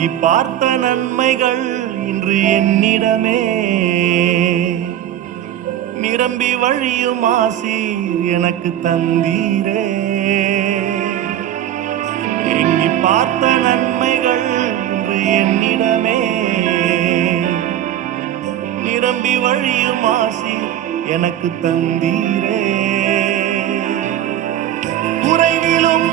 எங்கி பார்த்த நன்மைகள் இன்று என்னிடமே நிரம்பி வழியும் ஆசீர் எனக்கு தந்தீரே. எங்கி பார்த்த நன்மைகள் இன்று என்னிடமே நிரம்பி வழியும் ஆசீர் எனக்கு தந்தீரே. குறைவிலும்